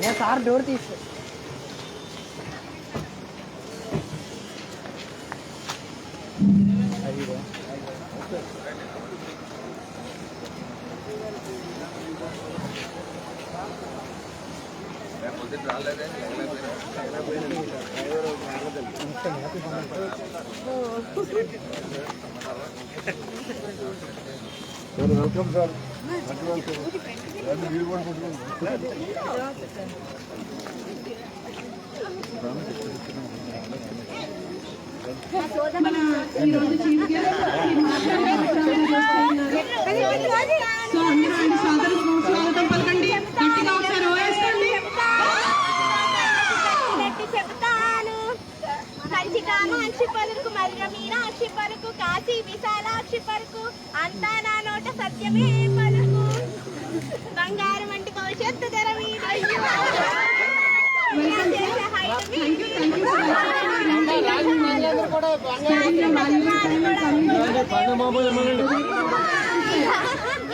నేను sir door తీస్తే welcome sir. మన ఈరోజు చీఫ్ గెస్ట్ సో అందరూ ఆయన స్వాగతం పలకండి. గట్టిగా ఒకసారి ఓయేసుకోండి. కామాక్షి పలుకు మధుర మీనాక్షి పలుకు కాశీ విశాలాక్షి పలుకు అంతా నా నోట సత్యమే పలుకు బంగారం వంటి భవిష్యత్తు ధర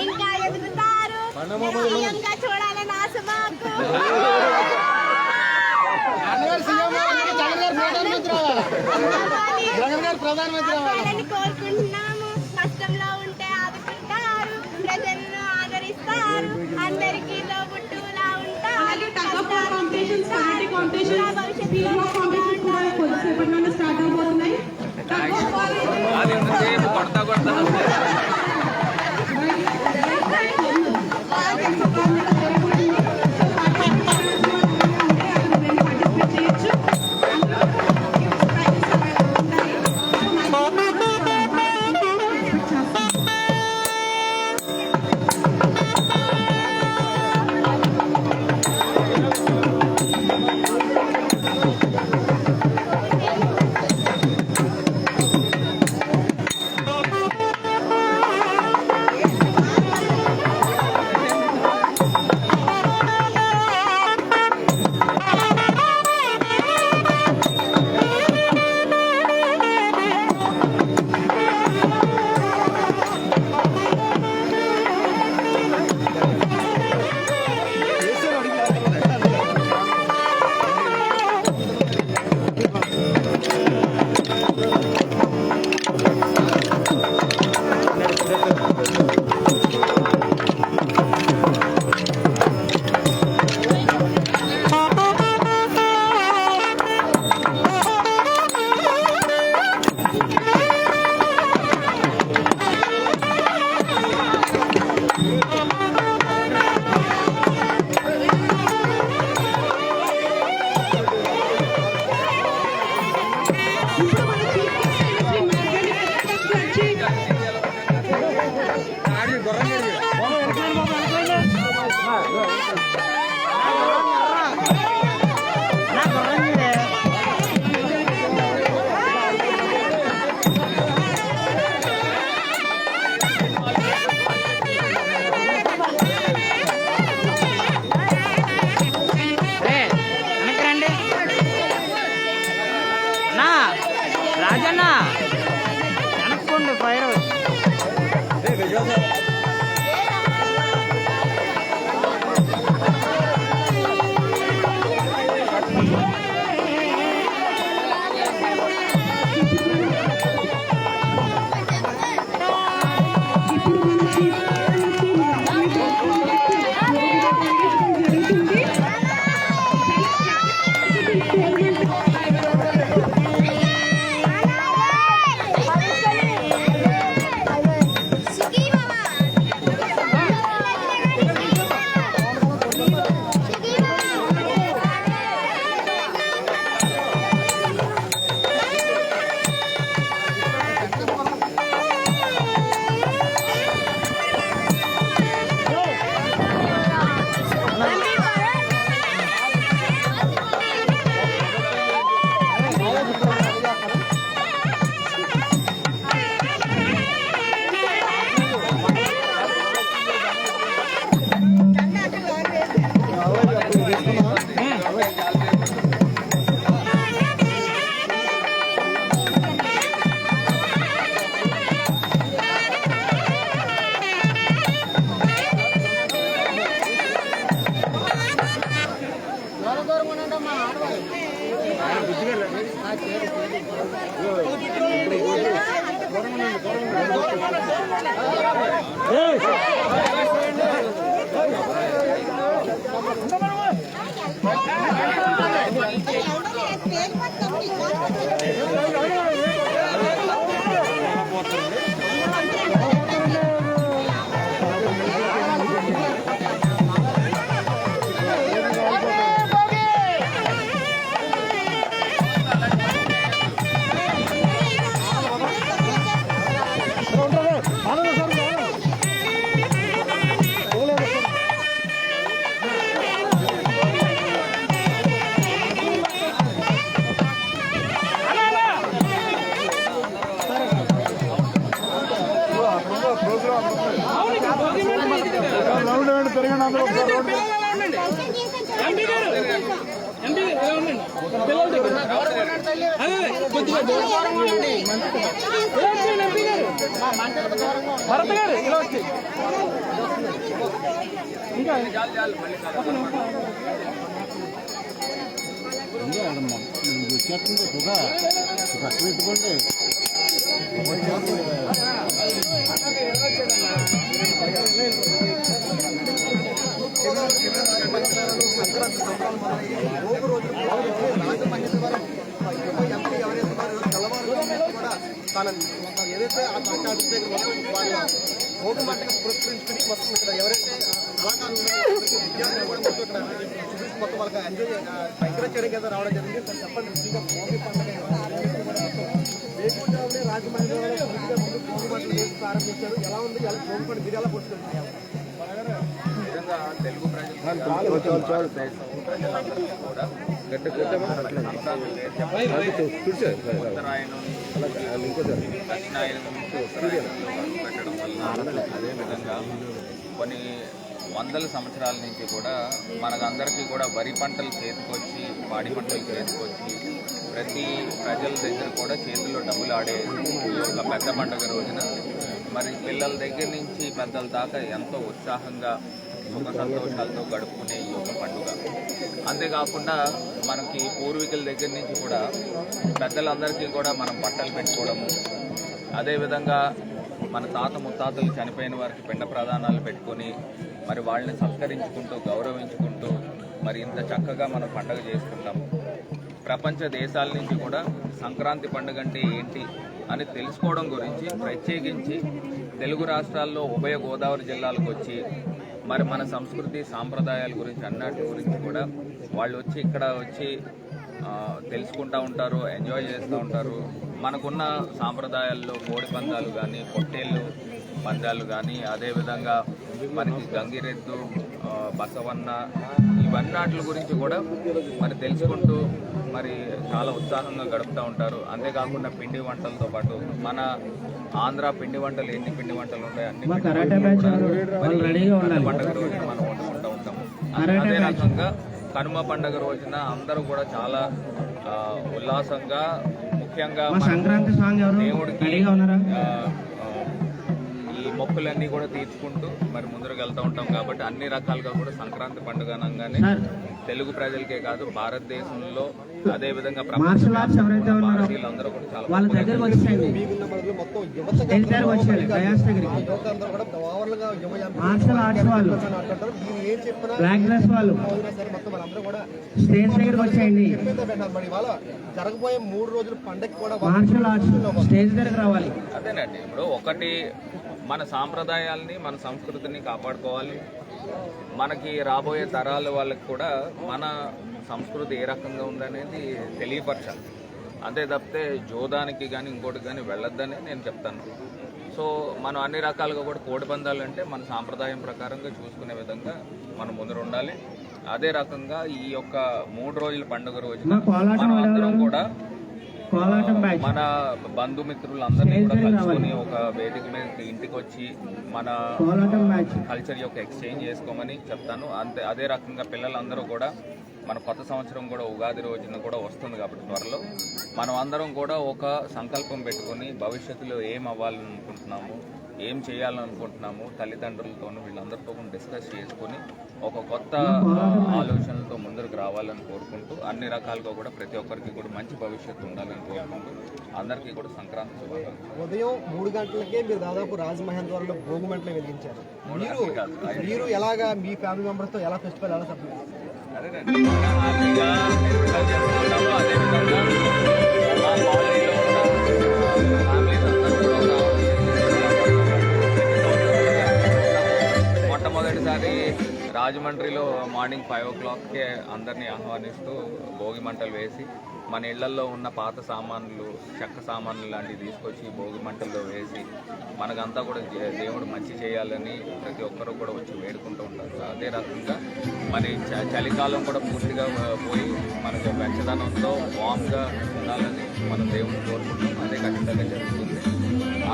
ఇంకా ఎదుగుతారు చూడాలని ఆశ మాకు. కోరుకుంటున్నాము. కష్టంలో ఉంటే ఆదుకుంటారు, ప్రజలను ఆదరిస్తారు, అందరికీ తోబుట్టులా ఉంటారు. స్టార్ట్ అవబోతున్నాయి. భరత్ గారు ఇలా వచ్చి ఇంకా వచ్చేస్తుంది సుధా పక్కన పెట్టుకోండి. ఏదైతే ఆ భోగి మంటకు పురస్కరించుకుని మొత్తం ఇక్కడ ఎవరైతే కళాకారులు విద్యార్థులు కూడా మొత్తం ఇక్కడ మొత్తం వాళ్ళకి ఎంజాయ్ ఎంకరేజ్ చేయడం కదా రావడం జరిగింది. చెప్పండి భోగి పండుగ వేకువజామునే రాజమండ్రిలో భోగి మంటలు వేసి ప్రారంభించారు. ఎలా ఉంది భోగి పండుగ మీరు ఎలా పురస్కరించారు? తెలుగు పెట్టడం వల్ల అదేవిధంగా కొన్ని వందల సంవత్సరాల నుంచి కూడా మనకందరికీ కూడా వరి పంటలు చేతికొచ్చి పాడి పంటలు చేతికొచ్చి ప్రతి ప్రజల దగ్గర కూడా చేతుల్లో డబ్బులు ఆడే ఈ యొక్క పెద్ద పండుగ రోజున మరి పిల్లల దగ్గర నుంచి పెద్దల దాకా ఎంతో ఉత్సాహంగా సుఖ సంతోషాలతో గడుపుకునే ఈ యొక్క పండుగ. అంతేకాకుండా మనకి పూర్వీకుల దగ్గర నుంచి కూడా పెద్దలందరికీ కూడా మనం బట్టలు పెట్టుకోవడము, అదేవిధంగా మన తాత ముత్తాతలు చనిపోయిన వారికి పిండ ప్రదానాలు పెట్టుకొని మరి వాళ్ళని సత్కరించుకుంటూ గౌరవించుకుంటూ మరి ఇంత చక్కగా మనం పండుగ చేసుకుంటాము. ప్రపంచ దేశాల నుంచి కూడా సంక్రాంతి పండుగ అంటే ఏంటి అని తెలుసుకోవడం గురించి ప్రత్యేకించి తెలుగు రాష్ట్రాల్లో ఉభయ గోదావరి జిల్లాలకు వచ్చి మరి మన సంస్కృతి సాంప్రదాయాల గురించి అన్నటి గురించి కూడా వాళ్ళు వచ్చి ఇక్కడ వచ్చి తెలుసుకుంటూ ఉంటారు, ఎంజాయ్ చేస్తూ ఉంటారు. మనకున్న సాంప్రదాయాల్లో కోడి పందాలు కానీ, పొట్టేళ్ళు పందాలు కానీ, అదేవిధంగా మనకి గంగిరెద్దు, బసవన్న ఇవన్నాటి గురించి కూడా మరి తెలుసుకుంటూ మరి చాలా ఉత్సాహంగా గడుపుతూ ఉంటారు. అంతేకాకుండా పిండి వంటలతో పాటు మన ఆంధ్ర పిండి వంటలు ఎన్ని పిండి వంటలు ఉంటాయి అన్ని పండుగ రోజున మనం వండుకుంటూ ఉంటాము. అదే రకంగా కనుమ పండుగ రోజున అందరూ కూడా చాలా ఉల్లాసంగా ముఖ్యంగా దేవుడికి ఈ మొక్కులన్నీ కూడా తీర్చుకుంటూ మరి ముందుకు వెళ్తూ ఉంటాం. కాబట్టి అన్ని రకాలుగా కూడా సంక్రాంతి పండుగ అనగానే తెలుగు ప్రజలకే కాదు భారతదేశంలో అదేవిధంగా భారతీయులందరూ కూడా చాలా జరగబోయే 3 రోజుల పండుగ కూడా అదేనండి. ఇప్పుడు ఒకటి మన సాంప్రదాయాల్ని మన సంస్కృతిని కాపాడుకోవాలి. మనకి రాబోయే తరాల వాళ్ళకి కూడా మన సంస్కృతి ఏ రకంగా ఉందనేది తెలియపరచాలి. అంతే తప్పితే జోదానికి కానీ ఇంకోటి కానీ వెళ్ళొద్దని నేను చెప్తాను. సో మనం అన్ని రకాలుగా కూడా కోడి పందాలు అంటే మన సాంప్రదాయం ప్రకారంగా చూసుకునే విధంగా మనం ముందు ఉండాలి. అదే రకంగా ఈ యొక్క 3 రోజుల పండుగ రోజున మనం అందరం కూడా మన బంధుమిత్రులందరినీ కూడా కలుసుకొని ఒక వేదిక మీద ఇంటికి వచ్చి మన కల్చర్ యొక్క ఎక్స్చేంజ్ చేసుకోమని చెప్తాను. అదే రకంగా పిల్లలందరూ కూడా మన కొత్త సంవత్సరం కూడా ఉగాది రోజున కూడా వస్తుంది కాబట్టి త్వరలో మనం అందరం కూడా ఒక సంకల్పం పెట్టుకొని భవిష్యత్తులో ఏం అవ్వాలనుకుంటున్నాము, ఏం చేయాలనుకుంటున్నాము తల్లిదండ్రులతోనూ వీళ్ళందరితో డిస్కస్ చేసుకొని ఒక కొత్త ఆలోచనలతో ముందుకు రావాలి. రావాలని కోరుకుంటూ అన్ని రకాలుగా కూడా ప్రతి ఒక్కరికి కూడా మంచి భవిష్యత్తు ఉండాలని కోరుకుంటూ అందరికీ కూడా సంక్రాంతి శుభాకాంక్షలు. ఉదయం 3 గంటలకే మీరు దాదాపు రాజమహేంద్రవరంలో భోగి మంటలు వెలిగించారు. మీరు ఎలాగా మీ ఫ్యామిలీ మెంబర్స్తో ఎలా ఫెస్టివల్ ఎలా సెలబ్రేట్ అదేనండి, హ్యాపీగా ఫెస్టివల్ చేసుకుంటాము. అదేవిధంగా మా కాలనీలో ఉన్న ఫ్యామిలీస్ అందరూ కూడా మొట్టమొదటిసారి రాజమండ్రిలో మార్నింగ్ 5 o'clockకే అందరినీ ఆహ్వానిస్తూ భోగి మంటలు వేసి మన ఇళ్లల్లో ఉన్న పాత సామాన్లు, చెక్క సామాన్లు లాంటివి తీసుకొచ్చి భోగి మంటల్లో వేసి మనకంతా కూడా దేవుడు మంచి చేయాలని ప్రతి ఒక్కరూ కూడా వచ్చి వేడుకుంటూ ఉంటారు. అదే రకంగా మరి చలికాలం కూడా పూర్తిగా పోయి మనకు వెచ్చదనంతో వామ్గా ఉండాలని మనం దేవుడిని కోరుకుంటాం. అదే ఖచ్చితంగా జరుగుతుంది.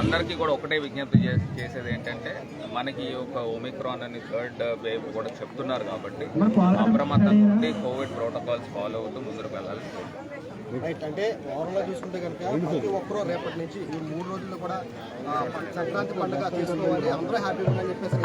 అందరికీ కూడా ఒకటే విజ్ఞప్తి చేసేది ఏంటంటే మనకి ఒక ఒమిక్రాన్ అని 3rd వేవ్ కూడా చెప్తున్నారు కాబట్టి అప్రమత్తంగా ఉండి కోవిడ్ ప్రోటోకాల్స్ ఫాలో అవుతూ ముందుకు వెళ్ళాలి. రైట్. అంటే ఓవరాల్గా చూసుకుంటే కనుక ప్రతి ఒక్కరూ రేపటి నుంచి ఈ 3 రోజుల్లో కూడా సంక్రాంతి పండుగ చేసుకోవాలి, అందరూ హ్యాపీగా ఉందని చెప్పేసి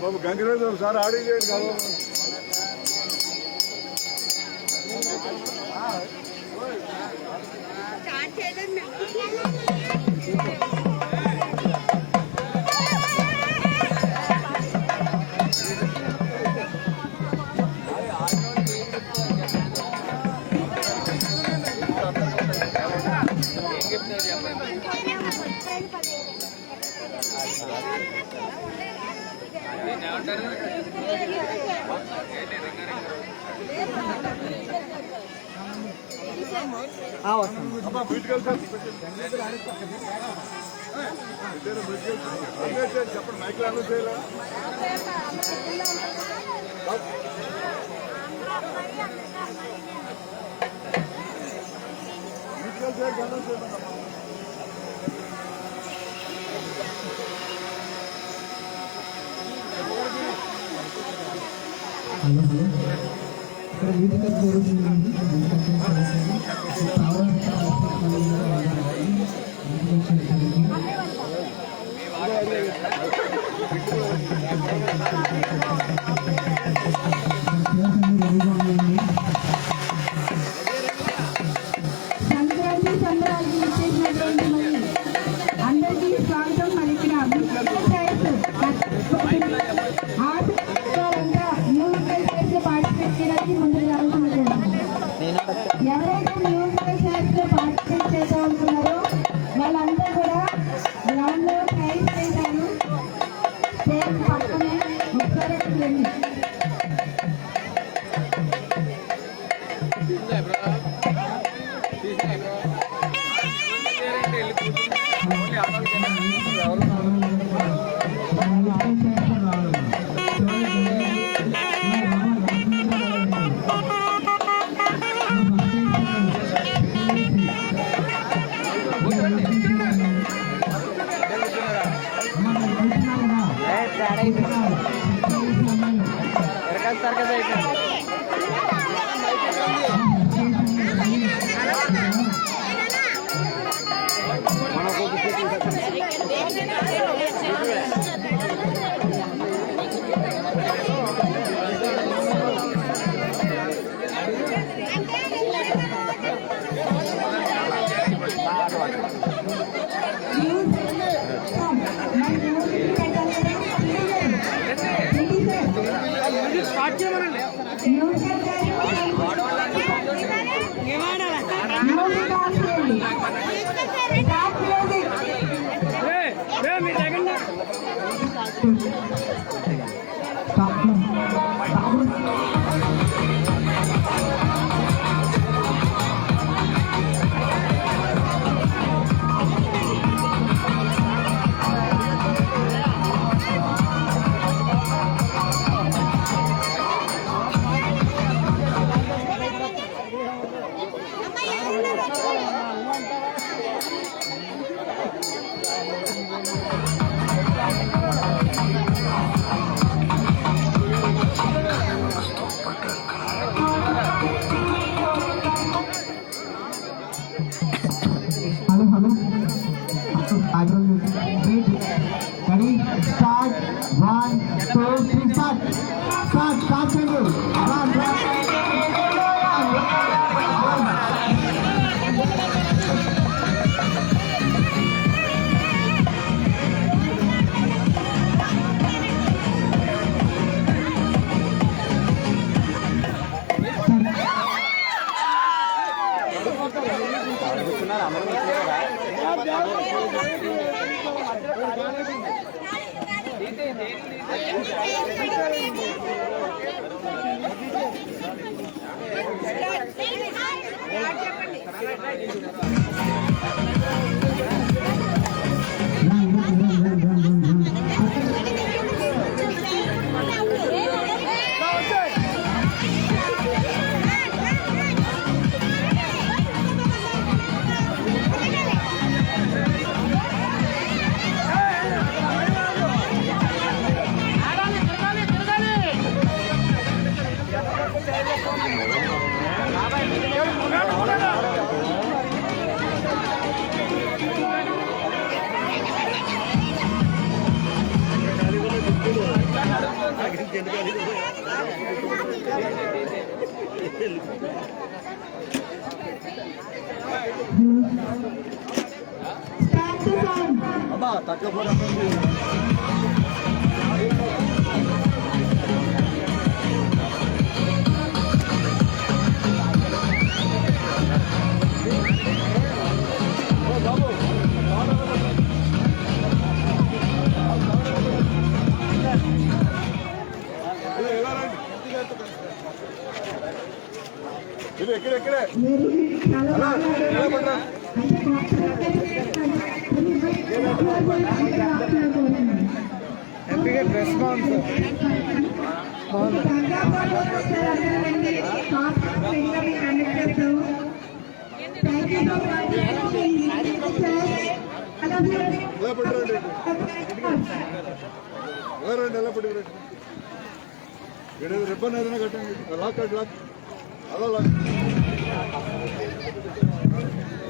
బాబు గంగిరేజ్ ఒకసారి ఆడి చేయండి కాదు. చెప్పండి మైక్ అను చేయాలి. సంక్రాంతి సంబరాలకు విచ్చేసినటువంటి అందరికీ స్వాగతం పలికిన పార్టిసిపేట్ చేయడానికి ముందుకు రావాల్సింది. ఎవరైతే మ్యూజికల్ షాట్స్ లో పార్టిసిపేట్ చేయాలనుకున్నారో వాళ్ళంతా కూడా గ్రౌండ్ లో ప్రైజ్ చేశారు. స్టేజ్ పక్కనే ఒకసారి రండి. తీసుకోండి. Start music. Ready? Start. 1, 2, 3, start. Start changes. Run. Start the song. అబ్బా తగ్గపోరా ఇక్కడే చాలా బాగా రెస్పాన్స్ ఎలా పట్టుకోండి ఎలా పట్టుకోండి రిబ్బన్ ఏదైనా కట్టండి లాక్ అలా లాక్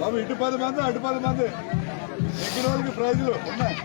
బాబు ఇటు 10 మంది అటు 10 మంది ఎక్కిన వాళ్ళకి ప్రైజులు ఉన్నాయి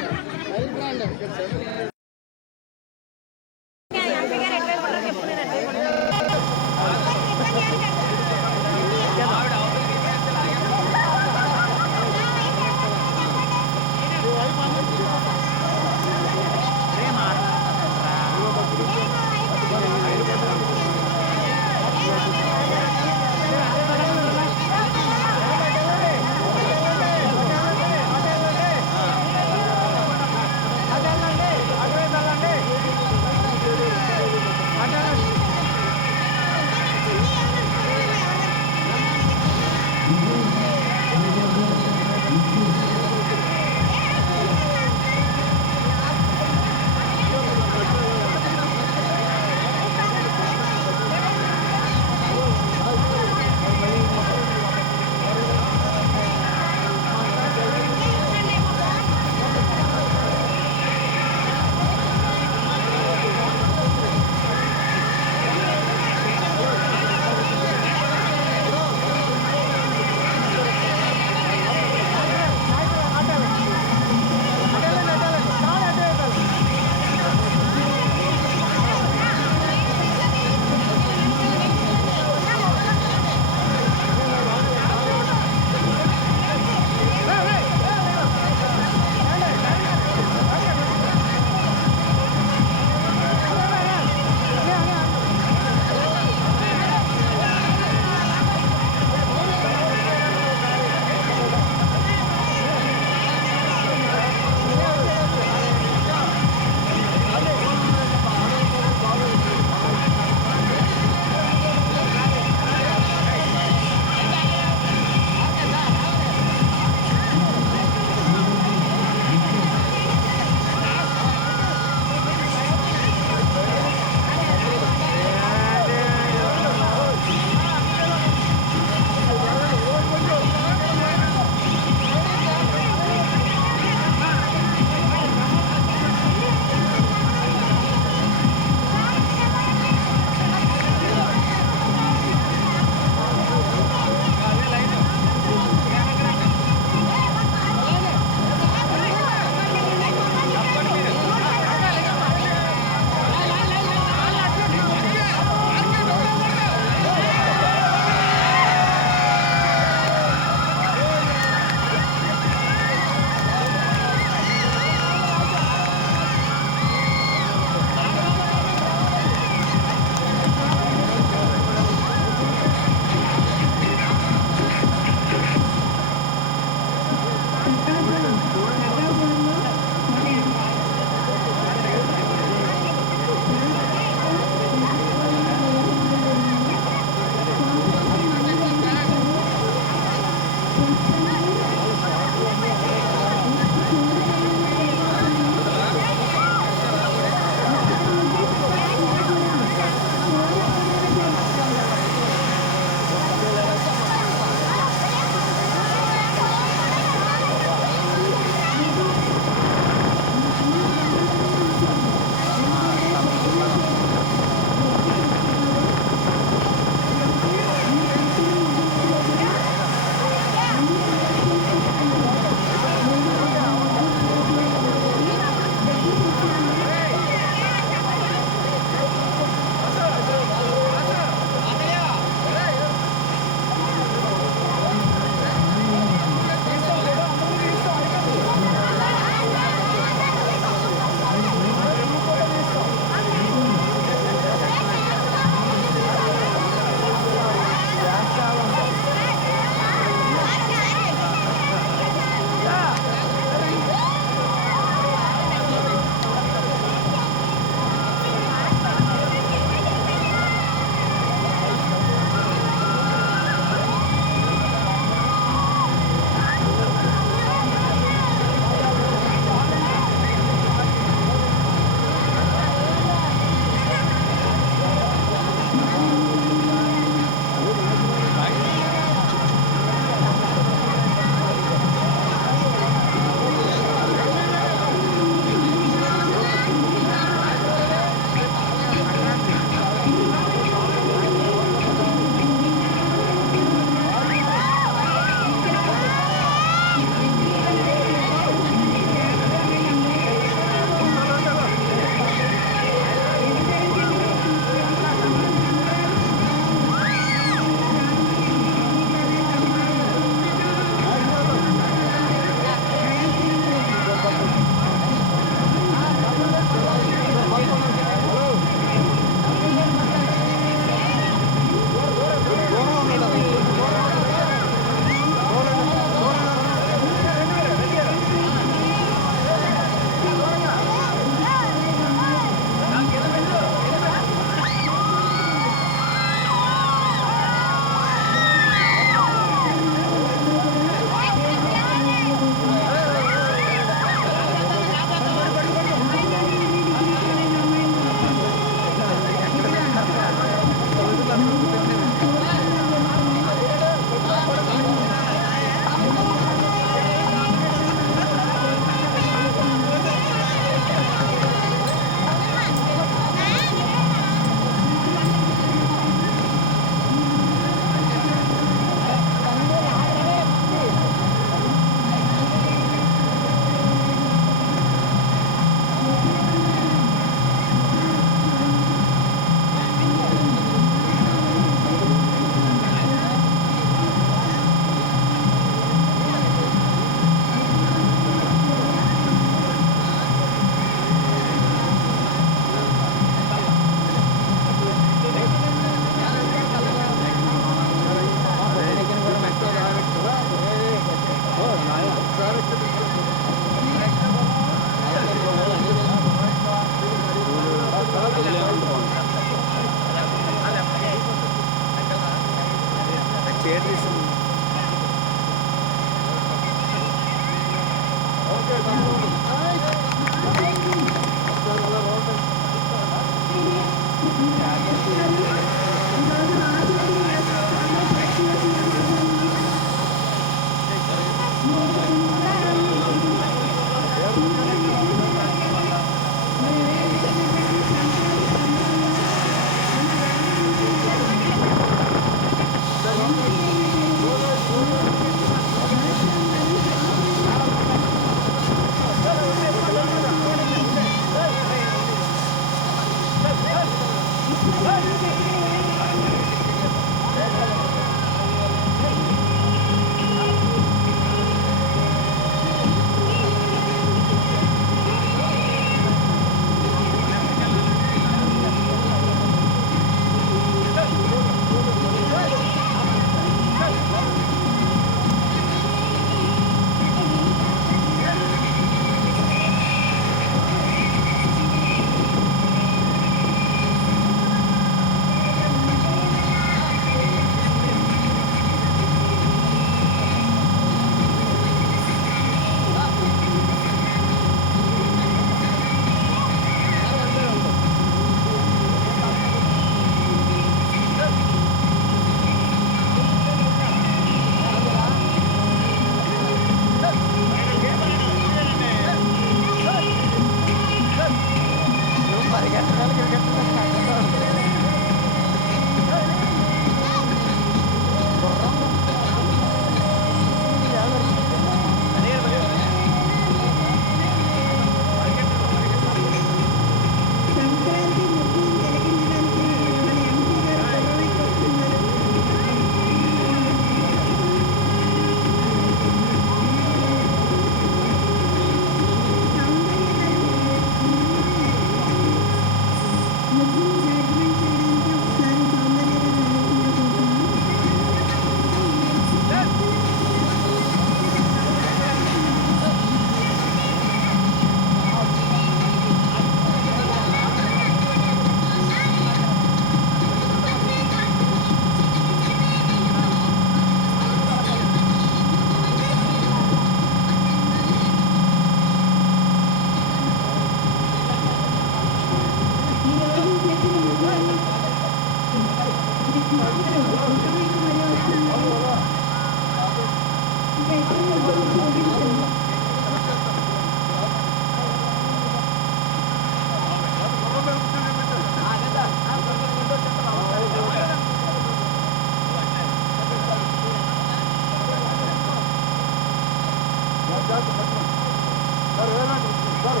సార్ ఏనండి సార్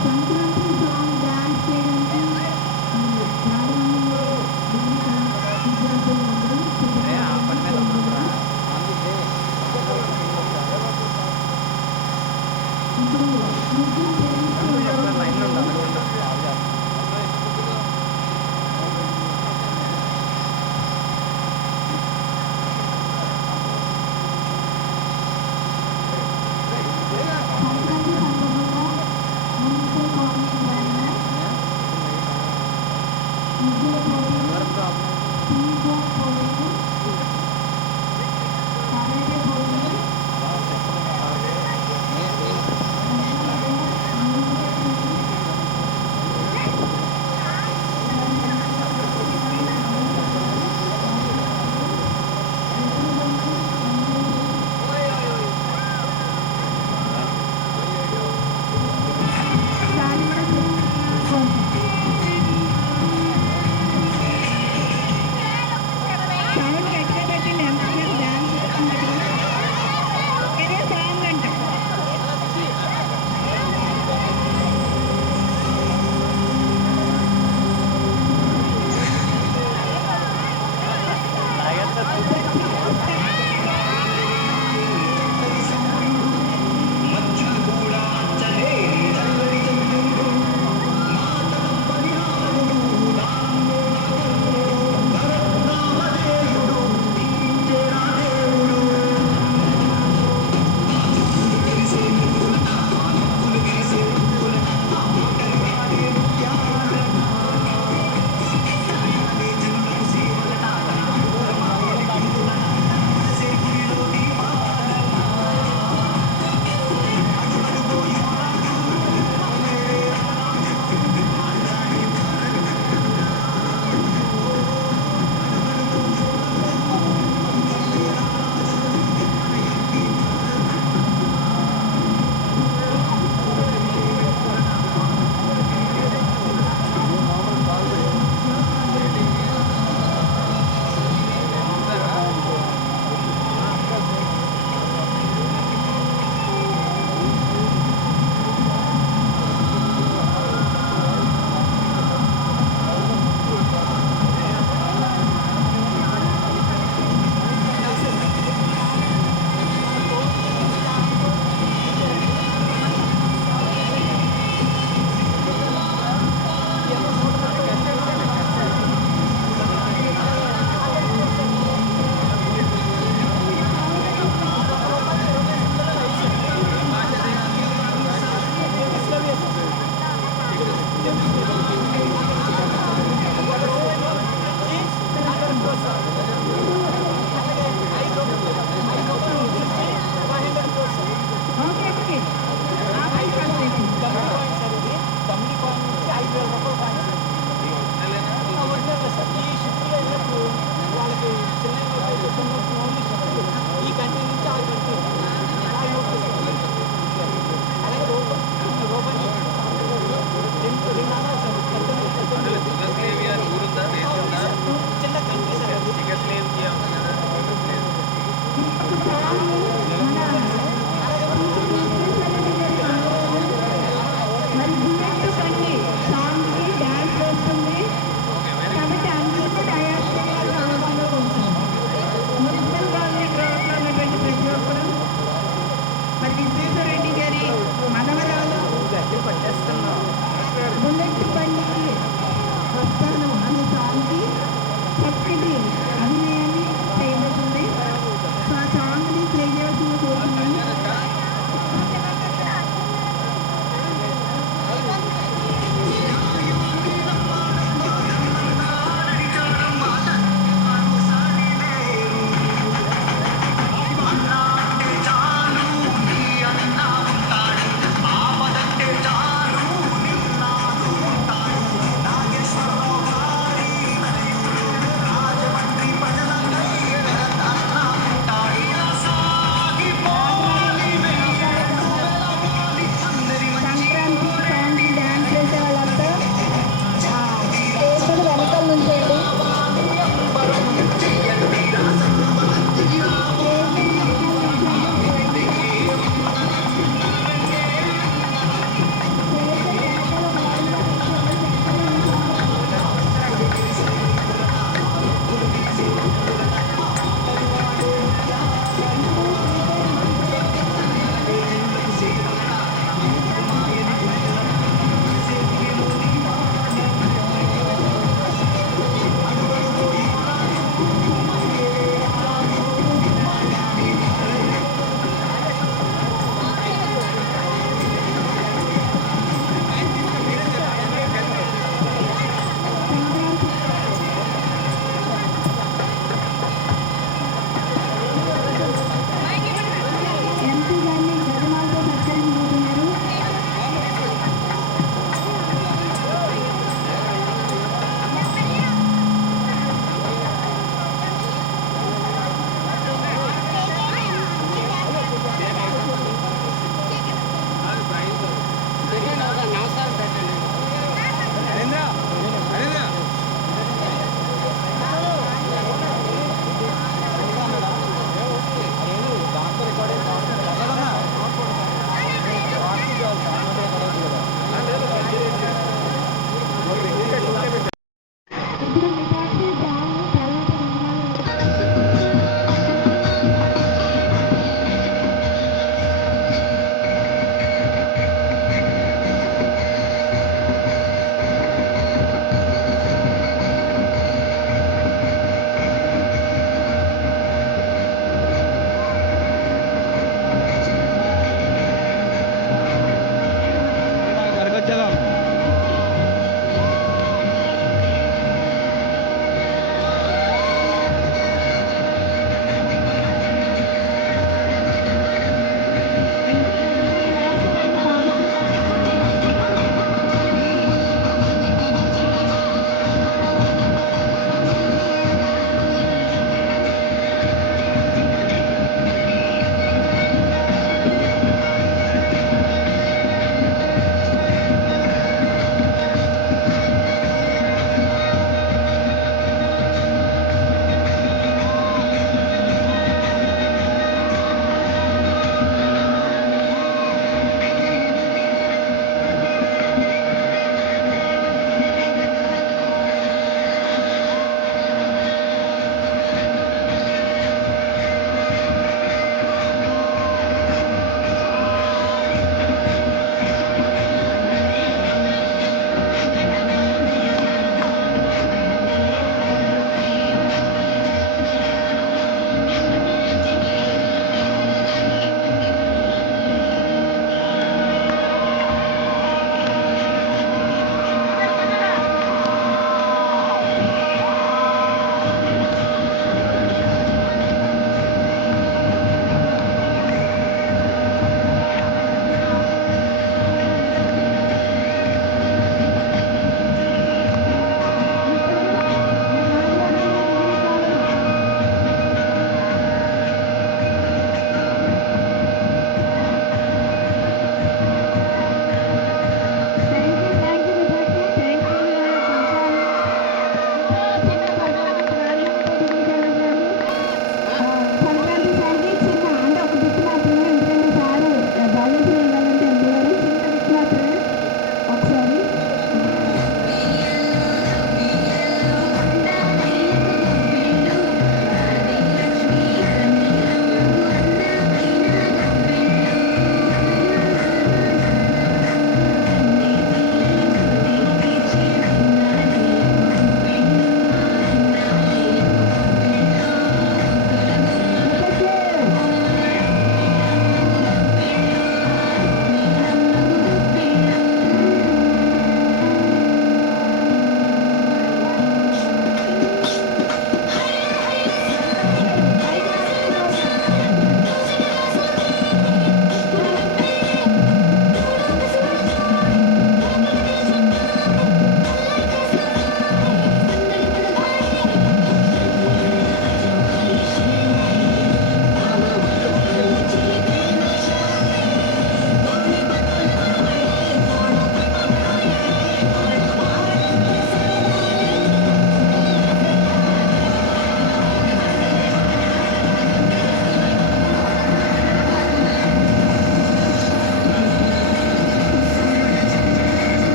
సంక్రాంతి సాంగ్ డాన్స్ చేయడానికి ప్రారంభంలో విద్యార్థులు ఇప్పుడు ముగ్గురు సంక్రాంతి సందర్భంగా మున్సిపల్ కార్పొరేషన్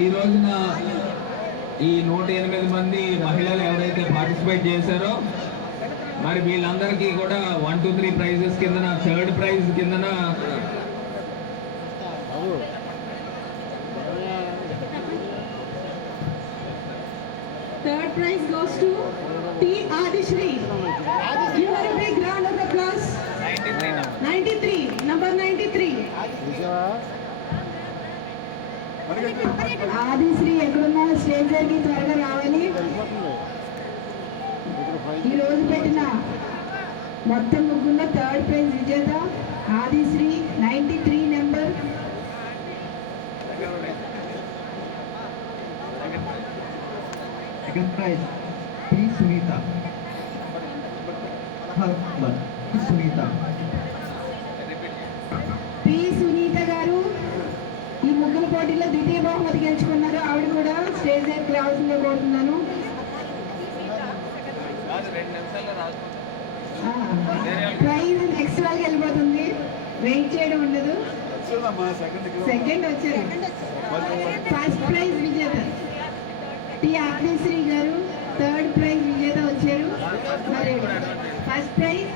ఈ రోజున ఈ 108 మంది మహిళలు ఎవరైతే పార్టిసిపేట్ చేశారో మరి వీళ్ళందరికీ కూడా 1, 2, 3 ప్రైజెస్ కిందన థర్డ్ ప్రైజ్ కిందన Third prize goes to T. Adishri. Give her a big round of applause. 93, number 93. Adishri ఎక్కడున్నా స్టేజ్ దగ్గరికి త్వరగా రావాలి. ఈ రోజు పెట్టిన మొత్తం ముగ్గురులో థర్డ్ ప్రైజ్ విజేత Adishri 93 number. Second prize P Sunitha. P Sunitha గారు ఈ ముగ్గురు పోటీలో ద్వితీయ బహుమతి గెలుచుకున్నారు. ఆవిడ కూడా స్టేజ్ దగ్గరికి రావాల్సిందిగా కోరుతున్నాను. ప్రైజ్ నెక్స్ట్ వాళ్ళకి వెళ్ళిపోతుంది, వెయిట్ చేయడం ఉండదు. సెకండ్ వచ్చారు. ఫస్ట్ ప్రైజ్ విజేత టి ఆగ్నేశ్రీ గారు, థర్డ్ ప్రైజ్ విజేత వచ్చారు. మరి first prize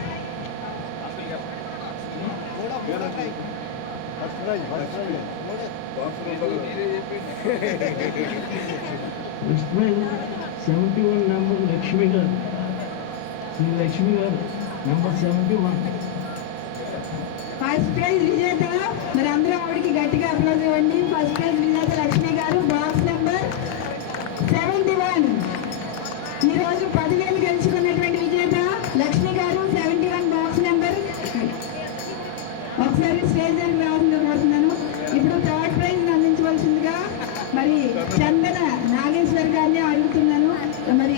first prize 71 number Lakshmi గారు. శ్రీ లక్ష్మి గారు నెంబర్ 71. ఫస్ట్ ప్రైజ్ విజేత. మరి అందరూ ఆవిడకి గట్టిగా అప్లాజ్ ఇవ్వండి. ఫస్ట్ ప్రైజ్ విజేత లక్ష్మి గారు, బాక్స్ నెంబర్ 71. ఈ రోజు 10,000 గెలుచుకున్నటువంటి విజేత లక్ష్మి గారు, 71 బాక్స్ నెంబర్. ఒకసారి స్టేజ్ దగ్గరికి రావాల్సిందిగా కోరుతున్నాను. ఇప్పుడు థర్డ్ ప్రైజ్ అందించవలసిందిగా మరి చందన నాగేశ్వర్ గారిని అడుగుతున్నాను. మరి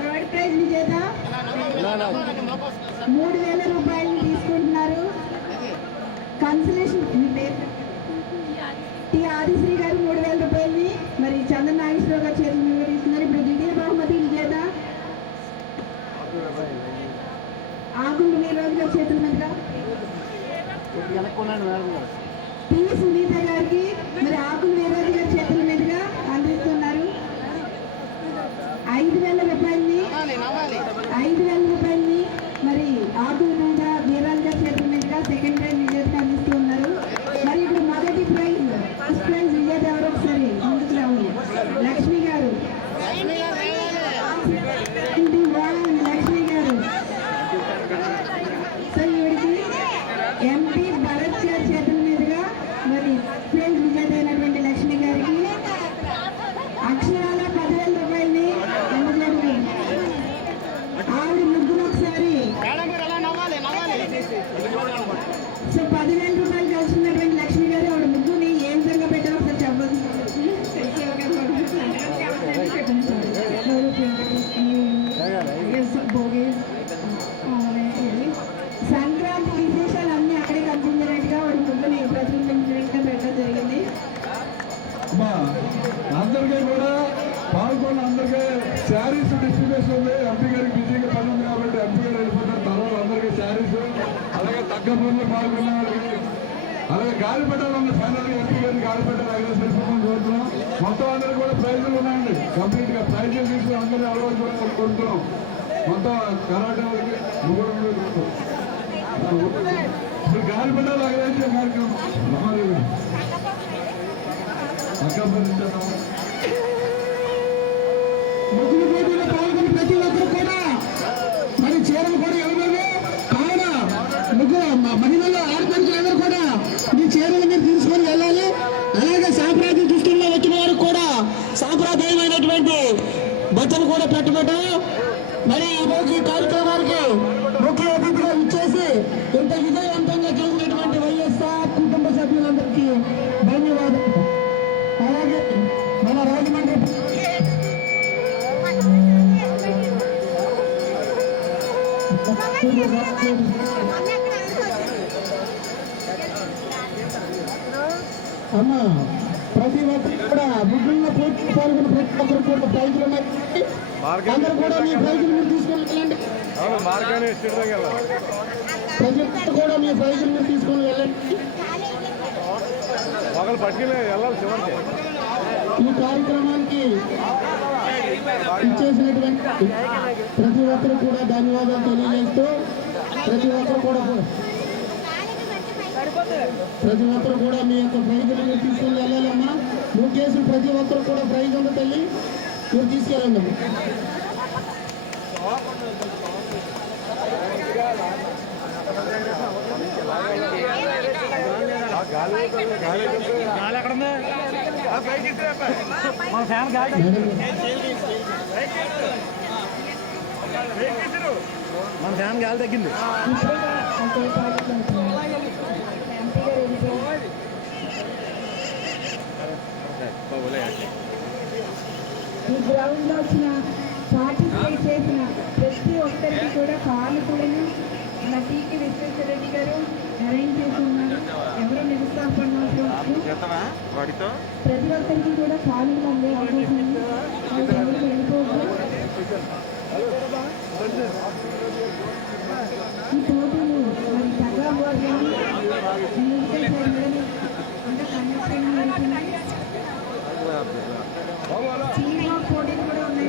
థర్డ్ ప్రైజ్ విజేత 3,000 రూపాయలు తీసుకుంటున్నారు. కన్సలేషన్ టి ఆదిశ్రీ గారు 3,000 రూపాయలని మరి చందన నాగేశ్వరరావు గారు చేతుల మీద తీసుకున్నారు. ఇప్పుడు ద్వితీయ బహుమతి విజేత ఆకులు నీరోజు గారి చేతుల మీదుగా పి సునీత గారికి మరి ఆకులు వీరాజు గారి చేతుల మీదుగా అందిస్తున్నారు. 5,000 రూపాయలని మరి ఆకుల మీద వీరాజు గారి చేతుల మీదుగా సెకండ్ ప్రైజ్ విజేతగా అందిస్తూ ఉన్నారు. మరి ఇప్పుడు మొదటి ప్రైజ్ ఫస్ట్ ప్రైజ్ విజేత ఎవరు ఒకసారి ముందుకు రావాలి. లక్ష్మి గారు, లక్ష్మి గారు సో ఈవిడికి ఎంపీ భరత్ గారి చేతుల మీదుగా మరి ప్రైజ్ విజేత అయినటువంటి లక్ష్మి గారికి అక్షరాల 10,000 రూపాయలని అందజేయండి. ఆవిడ ముగ్గురు ఒకసారి సో 10,000 రూపాయలు గెలుచుకున్నటువంటి లక్ష్మి గారు ఆవిడ ముగ్గుని ఏ విధంగా పెట్టారో ఒకసారి చెప్పండి. సంక్రాంతి విశేషాలు అన్ని అక్కడే కనిపించినట్టుగా వాడి ముగ్గుని ప్రతిబింబించినట్టుగా పెట్టడం జరిగింది. అందరికీ కూడా పాల్గొన్న అందరికీ శారీస్ డిస్ట్రిబ్యూషన్ ఉంది. ఎంపీ గారికి బిజీగా పని ఉంది కాబట్టి ఎంపీ గారు వెళ్ళిపోతారు. తర్వాత అందరికీ శారీస్, అలాగే తగ్గ పనులు పాల్గొన్న వాళ్ళకి, అలాగే గాలిపటాలు ఉన్నాయి. ఫైనల్గా ఎంపీ గారికి గాలిపటాలు అలాగే సరిపోమని కోరుతున్నాం. మొత్తం అందరికీ కూడా ప్రైజులు ఉన్నాయండి. కంప్లీట్ గా ప్రైజులు తీసుకుని అందరినీ అలవాటు కూడా కోరుతున్నాం. మొత్తం కరాటే వాళ్ళకి ఇప్పుడు గాలిపటాలు అగరేసే కార్యక్రమం ముగ్గురు పోటీలో పాల్గొని ప్రతి ఒక్కరు కూడా మరి చీరలు కూడా ఇవ్వలేదు. కావున ముగ్గురు మహిళలు ఆడపడుచులందరూ కూడా మీ చీరలు మీరు తీసుకొని వెళ్ళాలి. అలాగే సాంప్రదాయ దుస్తుల్లో వచ్చిన వారికి కూడా సాంప్రదాయమైనటువంటి బట్టలు కూడా పెట్టబడ్డారు. మరి ఈరోజు ఈ కార్యక్రమానికి ముఖ్య అతిథిగా ఇచ్చేసి ఇంత విజయవంతంగా చేసినటువంటి వైఎస్ఆర్ కుటుంబ సభ్యులందరికీ ధన్యవాదాలు. అలాగే మన రాజమండ్రి అమ్మ ప్రతి ఒక్కరు కూడా ముగ్గురులో పోటీ పాల్గొన్న ప్రతి ఒక్కరు కూడా ప్రైజులు ఉన్నాయి. అందరూ కూడా మీ ప్రైజులు మీరు తీసుకొని వెళ్ళండి. ప్రతి ఒక్కరు కూడా మీ ప్రైజులు మీరు తీసుకొని వెళ్ళండి. ఈ కార్యక్రమానికి ఇచ్చేసినటువంటి ప్రతి ఒక్కరు కూడా ధన్యవాదాలు తెలియజేస్తూ ప్రతి ఒక్కరు కూడా మీ యొక్క ప్రైజులు మీరు తీసుకుని వెళ్ళాలమ్మా. నువ్వు చేసిన ప్రతి ఒక్కరు కూడా ప్రైజ్ ఉంది తల్లి, మీరు తీసుకెళ్ళండి. మన ఫ్యాన్ గాలి మన ఫ్యాన్ గాలి తగ్గింది. ఈ గ్రౌండ్ లో వచ్చిన పార్టిసిపేట్ చేసిన ప్రతి ఒక్కరికి కూడా పాలకులను మన టీకి విశ్వేశ్వరరెడ్డి గారు అరేంజ్ చేసి ఉన్నారు. ఎవరు నిరుత్సాహపడిన ప్రతి ఒక్కరికి కూడా పాలకులు అందే అవకాశం ఉంది. ఎవరు వెళ్ళిపోవద్దు. ఈ పోటీలు మరి తగ్గ చీమా పోటీలు కూడా ఉన్నాయి.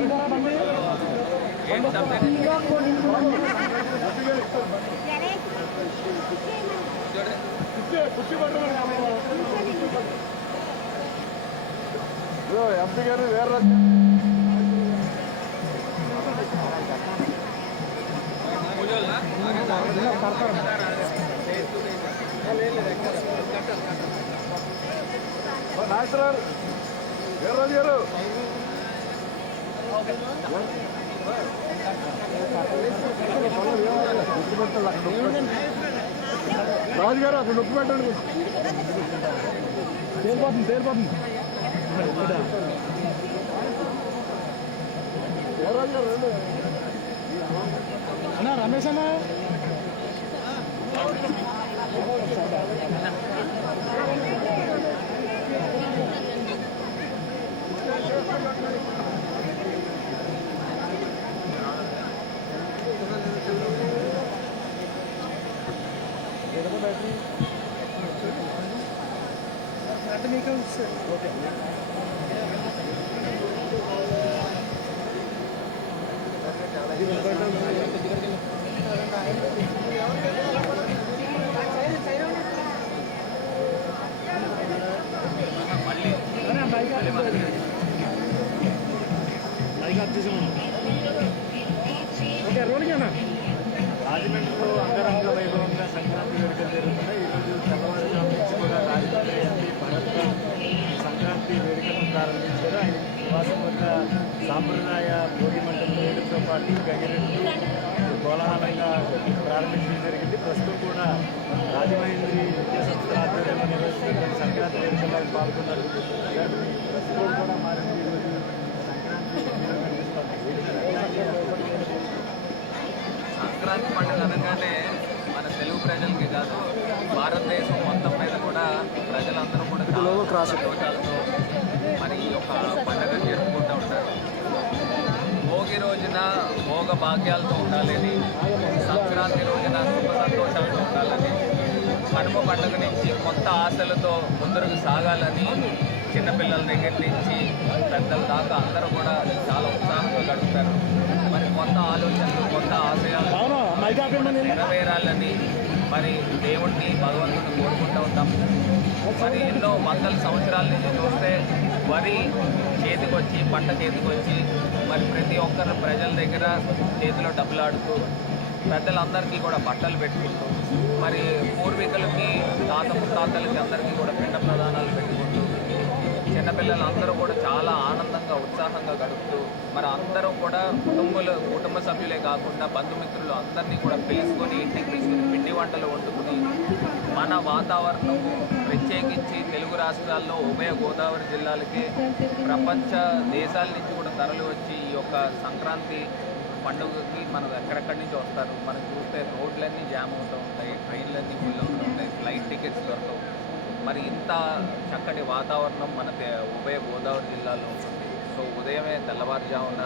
చీమా పోటీలు కూడా ఉన్నాయి. ఎంపీ గారు వేరే నాయకురాలు వీర్రాజు గారు రాజు గారు అక్కడ నొప్పి పెట్టండి. తేలిపోతుంది వీర్రాజు గారు అన్నా రమేష్ అన్నా రాజమండ్రిలో అంగరంగ వైభవంగా సంక్రాంతి వేడుకలు జరుగుతున్నాయి. ఈరోజు తెల్లవారుజాము నుంచి కూడా రాజమండ్రి ఎంపీ భరత్ సంక్రాంతి వేడుకలను ప్రారంభించారు. ఆయన నివాసం వద్ద సాంప్రదాయ భోగి మంటల వేడుకతో పాటు గంగిరెడ్డి కోలాహలంగా ప్రారంభించడం జరిగింది. ప్రస్తుతం కూడా రాజమహేంద్రి విద్యా సంస్థల ఆధ్వర్యంలో నిర్వహిస్తున్నటువంటి సంక్రాంతి వేడుకల్లో పాల్గొన్నారు. ప్రస్తుతం కూడా మారింది. ఈరోజు సంక్రాంతి సంక్రాంతి పండుగ అనగానే మన తెలుగు ప్రజలకి కాదు, భారతదేశం మొత్తం మీద కూడా ప్రజలందరూ కూడా చాలా సంతోషాలతో మరి ఈ యొక్క పండుగ జరుపుకుంటూ ఉంటారు. భోగి రోజున భోగ భాగ్యాలతో ఉండాలని, సంక్రాంతి రోజున సుఖ సంతోషాలతో ఉండాలని, కనుమ పండుగ నుంచి కొత్త ఆశలతో ముందుకు సాగాలని చిన్నపిల్లల దగ్గర నుంచి పెద్దల దాకా అందరూ కూడా చాలా ఉత్సాహంగా గడుపుతారు. మరి కొత్త ఆలోచనలు, కొత్త ఆశయాలు నెరవేరాలని మరి దేవుణ్ణి, భగవంతుని కోరుకుంటూ ఉంటాం. మరి ఎన్నో వందల సంవత్సరాల నుంచి చూస్తే వరి చేతికొచ్చి, పంట చేతికొచ్చి మరి ప్రతి ఒక్కరు ప్రజల దగ్గర చేతిలో డబ్బులాడుతూ, పెద్దలందరికీ కూడా బట్టలు పెట్టుకుంటూ, మరి పూర్వీకులకి, తాత ముత్తాతలకి అందరికీ కూడా పిండ ప్రదానాలు పెట్టుకుంటూ, చిన్నపిల్లలందరూ కూడా చాలా ఆనందంగా, ఉత్సాహంగా గడుపుతూ, మరి అందరూ కూడా కుటుంబ సభ్యులే కాకుండా బంధుమిత్రులు అందరినీ కూడా పిలుచుకొని ఇంటికి తీసుకుని పిండి వంటలు వండుకుని మన వాతావరణం ప్రత్యేకించి తెలుగు రాష్ట్రాల్లో ఉభయ గోదావరి జిల్లాలకి ప్రపంచ దేశాల నుంచి కూడా తరలి వచ్చి ఈ యొక్క సంక్రాంతి పండుగకి మనం ఎక్కడెక్కడి నుంచి వస్తారు. మనం చూస్తే రోడ్లన్నీ జామ్ అవుతూ ఉంటాయి, ట్రైన్లన్నీ ఫుల్ అవుతూ ఉంటాయి, ఫ్లైట్ టికెట్స్ దొరకవు. మరి ఇంత చక్కటి వాతావరణం మన ఉభయ గోదావరి జిల్లాలో ఉంటుంది. సో ఉదయమే తెల్లవారుజామున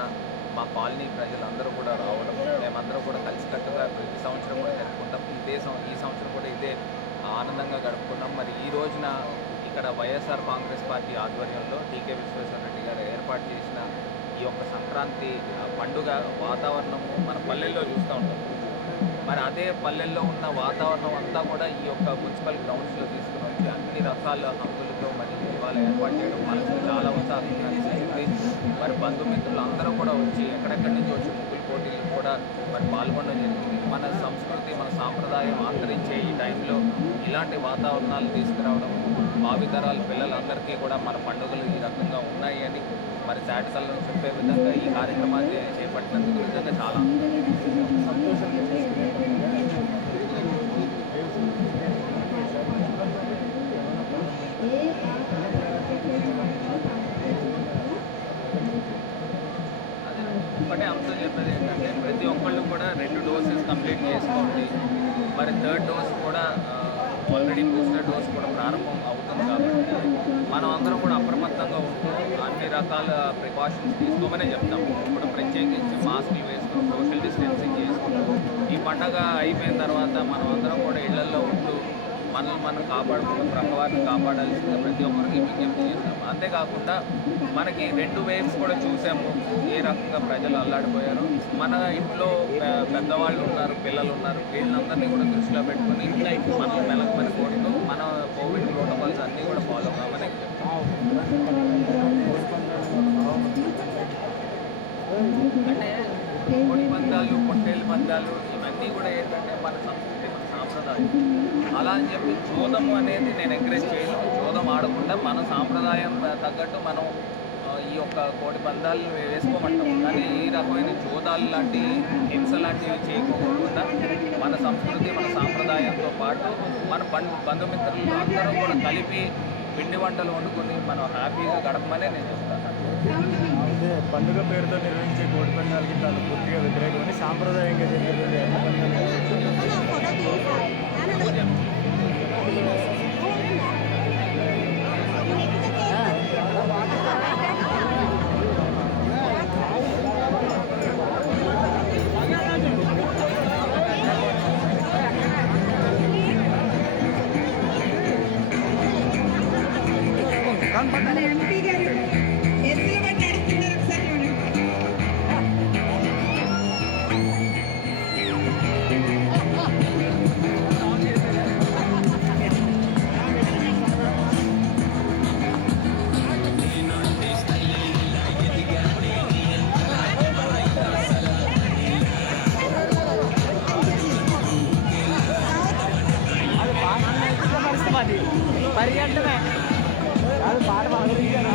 మా కాలనీ ప్రజలందరూ కూడా రావడం, మేమందరం కూడా కలిసికట్టుగా ప్రతి సంవత్సరం కూడా జరుపుకుంటాం. ఈ సంవత్సరం కూడా ఇదే ఆనందంగా గడుపుకున్నాం. మరి ఈ రోజున ఈ ఇక్కడ వైఎస్ఆర్ కాంగ్రెస్ పార్టీ ఆధ్వర్యంలో టీకే విశ్వేశ్వరరెడ్డి గారు ఏర్పాటు చేసిన ఈ యొక్క సంక్రాంతి పండుగ వాతావరణము మన పల్లెల్లో చూస్తూ ఉంటాం. మరి అదే పల్లెల్లో ఉన్న వాతావరణం అంతా కూడా ఈ యొక్క మున్సిపల్ గ్రౌండ్స్లో తీసుకుని వచ్చి అన్ని రకాల హంగులతో మరి ఇవాళ ఏర్పాటు చేయడం మనకు చాలా ఉత్సాహంగా అనిపించింది. మరి బంధుమిత్రులు అందరూ కూడా వచ్చి ఎక్కడెక్కడి నుంచి వచ్చి ముగ్గులు పోటీలు కూడా మరి పాల్గొనడం జరిగింది. మన సంస్కృతి మన సాంప్రదాయం అంతరించే ఈ టైంలో ఇలాంటి వాతావరణాలు తీసుకురావడం భావితరాల పిల్లలందరికీ కూడా మన పండుగలు ఈ రకంగా ఉన్నాయి అని మరి చాటతలను చెప్పే విధంగా ఈ కార్యక్రమాన్ని చేపట్టినందుకు నిజంగా చాలా ఒకటే అంశం చెప్పేది ఏంటంటే ప్రతి ఒక్కళ్ళు కూడా 2 డోసెస్ కంప్లీట్ చేసుకోండి. మరి 3rd డోస్ కూడా ఆల్రెడీ బూస్టర్ డోస్ కూడా ప్రారంభం అవుతుంది కాబట్టి మనం అందరం కూడా అప్రమత్తంగా ఉంటూ అన్ని రకాల ప్రికాషన్స్ తీసుకోమనే చెప్తాం. ఇప్పుడు ప్రత్యేకించి మాస్కులు వేసుకుని సోషల్ డిస్టెన్సింగ్ చేసుకుంటూ ఈ పండగ అయిపోయిన తర్వాత మనం అందరం కూడా ఇళ్లల్లో ఉంటూ మనల్ని మనం కాపాడుకుంటూ ప్రక్కవారిని కాపాడాల్సిందిగా ప్రతి ఒక్కరికి విజ్ఞప్తి చేస్తాం. అంతేకాకుండా మనకి 2 వేవ్స్ కూడా చూసాము ఏ రకంగా ప్రజలు అల్లాడిపోయారు. మన ఇంట్లో పెద్దవాళ్ళు ఉన్నారు, పిల్లలు ఉన్నారు, వీళ్ళందరినీ కూడా దృష్టిలో పెట్టుకుని మనం మెలకమని కోరుతూ మన కోవిడ్ ప్రోటోకాల్స్ అన్నీ కూడా ఫాలో కావని చెప్తాం. అంటే కోడి పందాలు, పొట్టేళ్ళ పందాలు ఇవన్నీ కూడా ఏంటంటే మన సంస్కృతి మన సాంప్రదాయం. అలా అని చెప్పి జోదము అనేది నేను ఎంకరేజ్ చేయను. జోదం ఆడకుండా మన సాంప్రదాయం తగ్గట్టు మనం ఈ యొక్క కోడి పందాలు వేసుకోమంటాం. కానీ ఈ రకమైన జోదాలు లాంటి హింస లాంటివి చేయకోకుండా మన సంస్కృతి మన సాంప్రదాయంతో పాటు మన బంధుమిత్రులు అందరూ కూడా కలిపి పిండి వంటలు వండుకొని మనం హ్యాపీగా గడపమనే నేను చెప్తాను. అంటే పండుగ పేరుతో నిర్వహించే కోడి పందాలకి తాను పూర్తిగా వ్యతిరేకమని సాంప్రదాయంగా జరిగే ఎడ్ల మన ఎంపీ గారు ఎద్దుల బండి నడుపుతున్నారు, ఒకసారి చూడండి. పరిగెట్టమే అది పాట పాడుతున్నారు.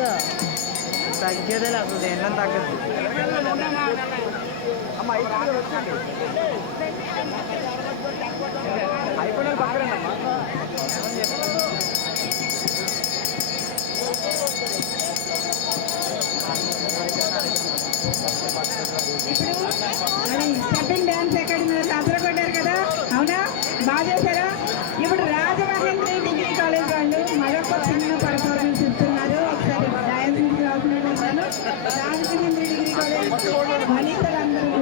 తగ్గదుగా, తగ్గేదే అసలు దేంట్లో తగ్గదు. అమ్మ అయిపోయిన పక్కనమ్మా. స్టెప్పింగ్ డ్యాన్స్ అకాడమీ అదరగొట్టారు కదా, అవునా? బాగా చేశారా? ఇప్పుడు రాజమహేంద్రి డిగ్రీ కాలేజ్ వాళ్ళు మరొక చిన్న పర్ఫార్మెన్స్ ఇస్తున్నారు. ఒకసారి డ్యాన్స్ రాజమహేంద్రి డిగ్రీ కాలేజ్ వనితలందరూ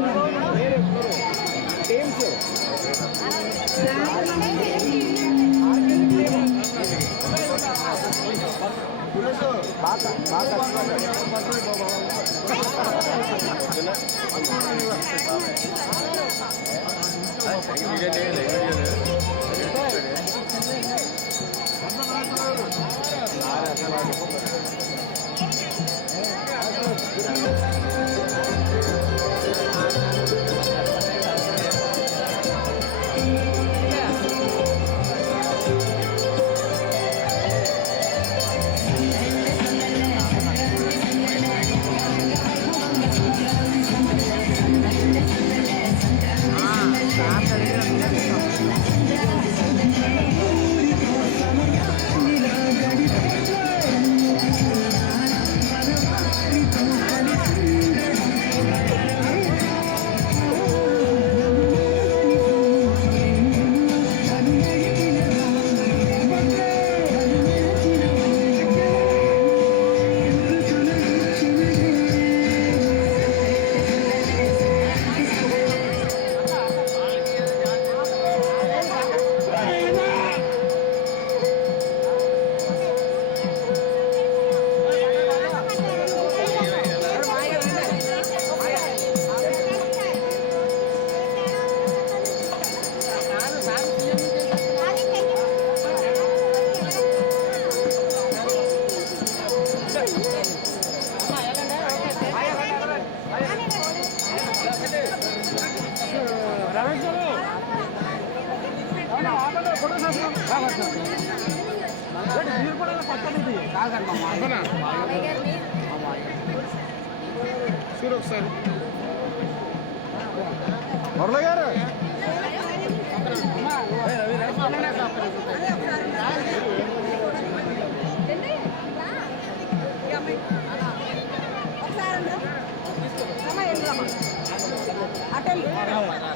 మురళి గారు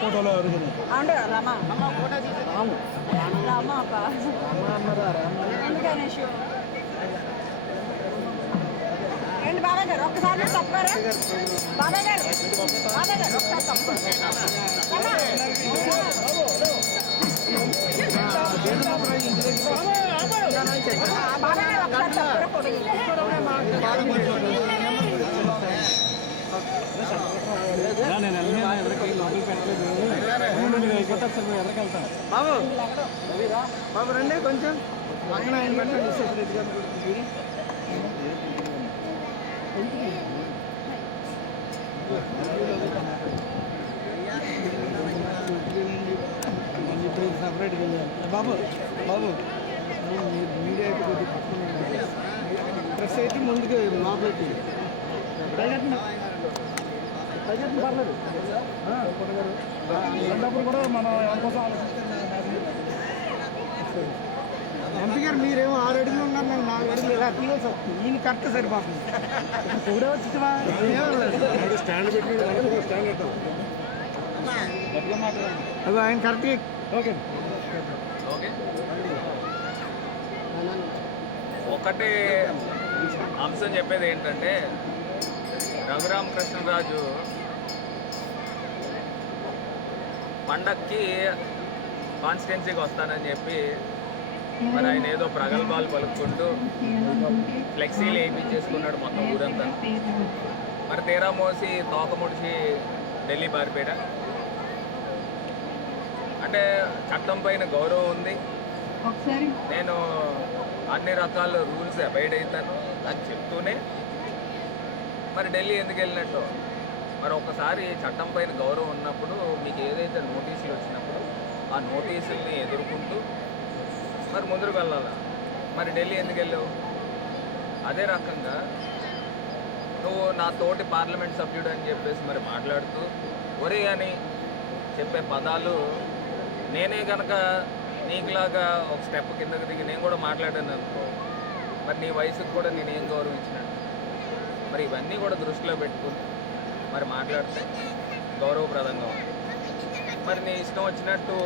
ఫోటోలో అంటే రమా రమా ఏంటి బాబాయ్ గారు ఒక్కసారి తప్పారా? బాబాయ్ గారు ఒక్కసారి తప్పారు. బాబాయ్ గారు ఒకసారి తప్పారా? బాబు బాబు రండి కొంచెం పక్కన ఆయన పెట్టండి. సపరేట్గా వెళ్ళాలి. బాబు బాబు మీడియా అయితే కొద్దిగా పక్కన ప్రెస్ అయితే ముందుకు లోపలికి పర్లేదు. అన్నప్పుడు కూడా మనం ఎంతకోసం ఆలోచిస్తున్నాం. ఎంపీ గారు మీరేమో 6 అడుగులు ఉన్నారు, నేను 4 అడుగులు ఇలా తీయాల్సి వస్తుంది. ఈయన కరెక్ట్ సరిపోతుంది. కూడా వచ్చివా స్టాండ్ పెట్టి అది ఆయన కరెక్ట్. ఓకే ఒకటి అంశం చెప్పేది ఏంటంటే, రఘురామకృష్ణరాజు పండక్కి కాన్స్టిట్యున్సీకి వస్తానని చెప్పి మరి ఆయన ఏదో ప్రగల్భాలు పలుకుంటూ ఫ్లెక్సీలు వేయించేసుకున్నాడు మొత్తం ఊరంతా. మరి తీరా మోసి తోక ముడిచి ఢిల్లీ పారిపోయాడ. అంటే చట్టం పైన గౌరవం ఉంది, నేను అన్ని రకాల రూల్స్ అబైడ్ అవుతాను అని చెప్తూనే మరి ఢిల్లీ ఎందుకు వెళ్ళినట్టు. మరి ఒకసారి చట్టం పైన గౌరవం ఉన్నప్పుడు మీకు ఏదైతే నోటీసులు వచ్చినప్పుడు ఆ నోటీసుల్ని ఎదుర్కొంటూ మరి ముందుకు వెళ్ళాలా. మరి ఢిల్లీ ఎందుకు వెళ్ళావు? అదే రకంగా నువ్వు నా తోటి పార్లమెంట్ సభ్యుడు అని చెప్పేసి మరి మాట్లాడుతూ ఒరే అని చెప్పే పదాలు నేనే కనుక నీకులాగా ఒక స్టెప్ కిందకి దిగి నేను కూడా మాట్లాడాను అనుకో, మరి నీ వయసుకు కూడా నేనేం గౌరవించినట్టు. మరి ఇవన్నీ కూడా దృష్టిలో పెట్టుకుని మరి మాట్లాడితే గౌరవప్రదంగా ఉంది. మరి నీ ఇష్టం వచ్చినట్టు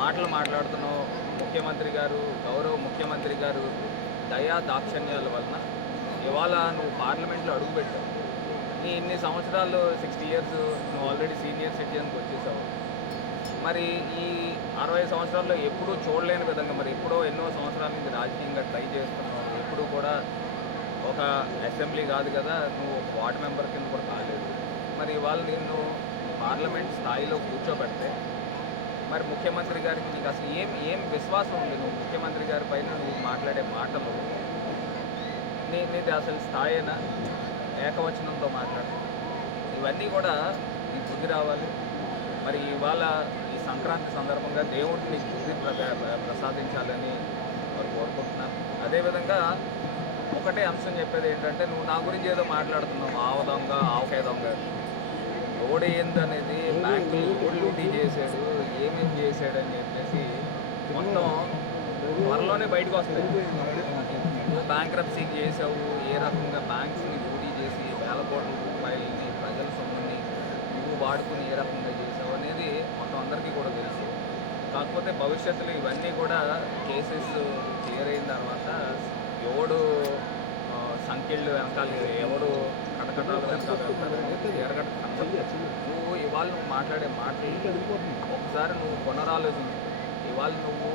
మాటలు మాట్లాడుతున్నావు. ముఖ్యమంత్రి గారు, గౌరవ ముఖ్యమంత్రి గారు దయా దాక్షణ్యాల వలన ఇవాళ నువ్వు పార్లమెంట్లో అడుగుపెట్టావు. నీ ఇన్ని సంవత్సరాలు 60 ఇయర్స్ నువ్వు ఆల్రెడీ సీనియర్ సిటిజన్కి వచ్చేసావు. మరి ఈ 60 సంవత్సరాల్లో ఎప్పుడూ చూడలేని విధంగా మరి ఎప్పుడో ఎన్నో సంవత్సరాల నుంచి రాజకీయంగా ట్రై చేస్తున్నావు. ఎప్పుడూ కూడా ఒక అసెంబ్లీ కాదు కదా, నువ్వు ఒక వార్డు మెంబర్ కింద కూడా కాలేదు. మరి ఇవాళ నిన్ను పార్లమెంట్ స్థాయిలో కూర్చోబెడితే మరి ముఖ్యమంత్రి గారికి నీకు అసలు ఏం విశ్వాసం ఉంది? నువ్వు ముఖ్యమంత్రి గారి పైన నువ్వు మాట్లాడే మాటలు నీది అసలు స్థాయినా ఏకవచనంతో మాట్లాడు. ఇవన్నీ కూడా నీకు బుద్ధి రావాలి. మరి ఇవాళ ఈ సంక్రాంతి సందర్భంగా దేవుడిని నీకు బుద్ధి ప్రసాదించాలని మరి కోరుకుంటున్నాను. అదేవిధంగా ఒకటే అంశం చెప్పేది ఏంటంటే, నువ్వు నా గురించి ఏదో మాట్లాడుతున్నావు, ఆవ దొంగ ఆవకాయ దొంగ, లోడ్ ఏందనేది బ్యాంకులు లోడ్ లూటీ చేశాడు, ఏమేమి చేశాడని చెప్పేసి మొత్తం త్వరలోనే బయటకు వస్తాయి. నువ్వు బ్యాంక్రప్సీ చేసావు, ఏ రకంగా బ్యాంక్స్ని లూటీ చేసి వేల కోట్ల రూపాయలని ప్రజల సొమ్ముని నువ్వు వాడుకుని ఏ రకంగా చేసావు అనేది మొత్తం అందరికీ కూడా తెలుసు. కాకపోతే భవిష్యత్తులో ఇవన్నీ కూడా కేసెస్ క్లియర్ అయిన తర్వాత ఎవడు సంఖ్యలు వెనకాల ఎవరు కటకటాలు వెనకాల ఎరగట నువ్వు ఇవాళ నువ్వు మాట్లాడే మాటలు ఒకసారి నువ్వు పునరాలోచించు. ఇవాళ నువ్వు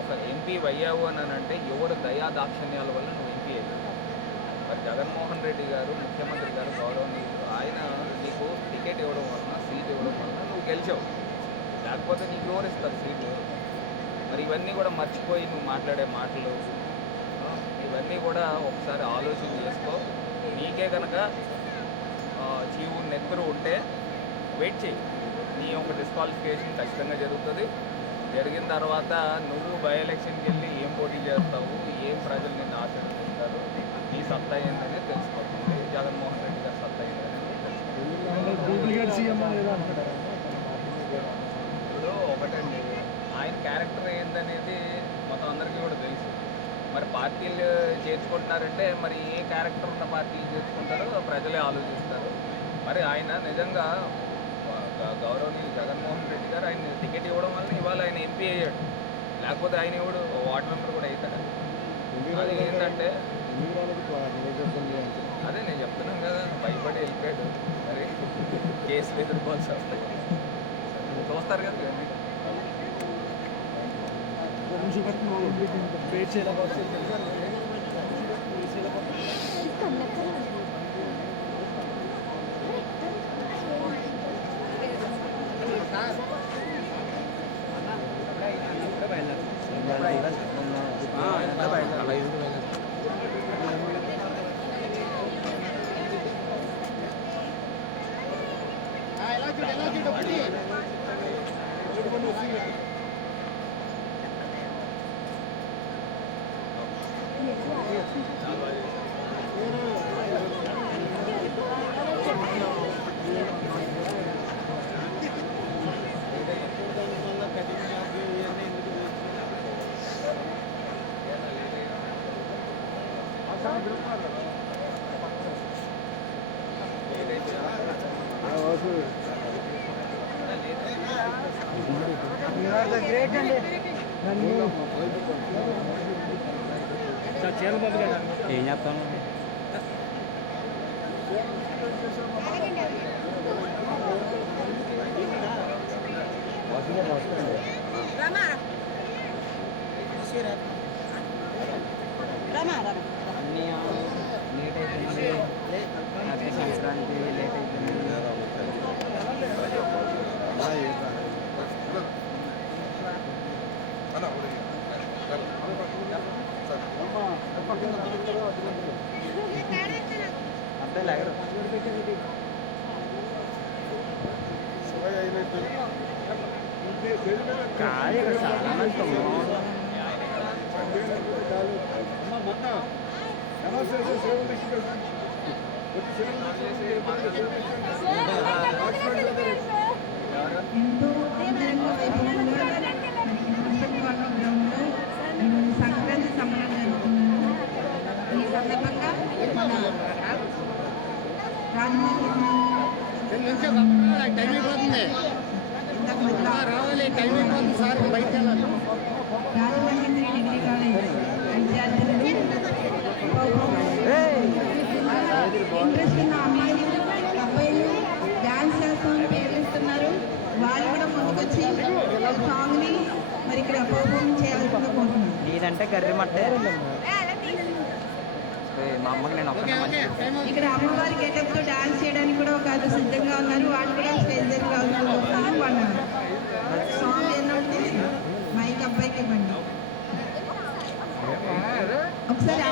ఒక ఎంపీ అయ్యావు అని అంటే ఎవరు దయా దాక్షణ్యాల వల్ల నువ్వు ఎంపీ అయ్యావు. మరి జగన్మోహన్ రెడ్డి గారు ముఖ్యమంత్రి గారు గౌరవనీయులు, ఆయన నీకు టికెట్ ఇవ్వడం వలన సీట్ ఇవ్వడం వలన నువ్వు గెలిచావు. లేకపోతే నీకు ఎవరు ఇస్తారు సీట్లు? మరి ఇవన్నీ కూడా మర్చిపోయి నువ్వు మాట్లాడే మాటలు ఇవన్నీ కూడా ఒకసారి ఆలోచన చేసుకో. నీకే కనుక చీవు నెత్తురు ఉంటే వెయిట్ చేయి. నీ యొక్క డిస్క్వాలిఫికేషన్ ఖచ్చితంగా జరుగుతుంది. జరిగిన తర్వాత నువ్వు బై ఎలక్షన్కి వెళ్ళి ఏం పోటీ చేస్తావు, ఏం ప్రజలు నిన్ను ఆశీర్వదిస్తారు, నీ సత్తా ఏంటనేది తెలిసిపోతుంది. జగన్మోహన్ రెడ్డి గారి సత్తా ఏంటనేది ఇప్పుడు ఒకటండి, ఆయన క్యారెక్టర్ ఏందనేది మొత్తం అందరికీ కూడా తెలుసు. మరి పార్టీలు చేర్చుకుంటున్నారంటే మరి ఏ క్యారెక్టర్ ఉన్న పార్టీలు చేర్చుకుంటారో ప్రజలే ఆలోచిస్తారు. మరి ఆయన నిజంగా గౌరవనీయులు జగన్మోహన్ రెడ్డి గారు ఆయన టికెట్ ఇవ్వడం వల్ల ఇవాళ ఆయన ఎంపీ అయ్యాడు. లేకపోతే ఆయన ఇవ్వడు, వార్డు మెంబర్ కూడా అవుతాడు. అది ఏంటంటే అదే నేను చెప్తున్నాను కదా, భయపడి వెళ్ళిపోయాడు. మరి కేసులు ఎదుర్కోవాల్సి వస్తాయి. చూస్తారు కదా ఇవన్నీ. గ్రేట్ అండి. చీరబాబు గారు ఏం చెప్తాను? అన్నీ లేట్ అయిపోయింది, సంక్రాంతి లేట్ అయిపోయింది. అబ్బాయి లాగరు కాదు, ఇక్కడ చాలా మంది ఎంతో అంగరంగ వైభవంగా హస్పతివాడ గ్రామంలో సంక్రాంతి సంబరాలు జరుగుతున్నారు. ఈ సందర్భంగా మన టైం అయిపోతుంది, రావాలి, టైం అయిపోతుంది సార్, బయటకు వెళ్ళాలి. రాజమండ్రి డిగ్రీ కాలేజ్ విద్యార్థులు ఇంట్రెస్ట్ ఉన్న అమ్మాయిలు అబ్బాయిలు డాన్స్ చేస్తామని పేర్లిస్తున్నారు. వాళ్ళు కూడా ముందుకొచ్చి సాంగ్ని మరి ఇక్కడ పర్ఫార్మ్ చేయాల్సిందిగా కోరుతున్నాను. నీదంటే కర్రీ మట్టే మా అమ్మకి నేను ఇక్కడ అమ్మవారి గెటప్తో డాన్స్ చేయడానికి కూడా ఒక అది సిద్ధంగా ఉన్నారు. వాళ్ళు కూడా స్టేజ్ దగ్గర రావాలనుకుంటున్నాను. వాళ్ళు సాంగ్ ఏంటంటే మైక్ అబ్బాయికి ఇవ్వండి ఒకసారి.